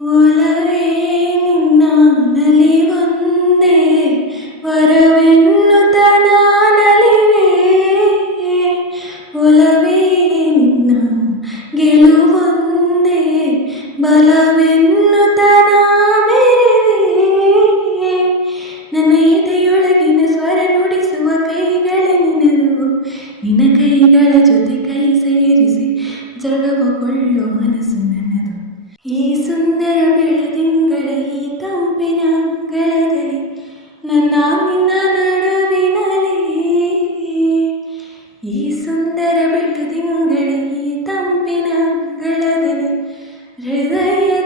ಒಲವೇ ನಿನ್ನ ನಲಿವೊಂದೇ ವರವೆನ್ನುತ್ತ ನಾನಲಿವೆ. ಒಲವೇ ನಿನ್ನ ಗೆಲುವೊಂದೇ ಬಲವೆನ್ನುತ್ತ ನಾ ಮೆರೆವೆ. ನನ್ನ ಎದೆಯೊಳಗಿನ ಸ್ವರ ನುಡಿಸುವ ಕೈಗಳೇ ನಿನದು. ನಿನ್ನ ಕೈಗಳ ಜೊತೆ ಕೈ ಸೇರಿಸಿ ಜಗವ ಕೊಳ್ಳೋ ಮನಸ್ಸು ನನ್ನದು. ಈ ಸುಂದರ ಬೆಳದಿಂಗಳ ಈ ತಂಪಿನ ಅಂಗಳದಲ್ಲಿ ನನ್ನ ನಿನ್ನ ನಡುವಿನಲ್ಲಿ. ಈ ಸುಂದರ ಬೆಳದಿಂಗಳ ಈ ತಂಪಿನ ಅಂಗಳದಲ್ಲಿ ಹೃದಯ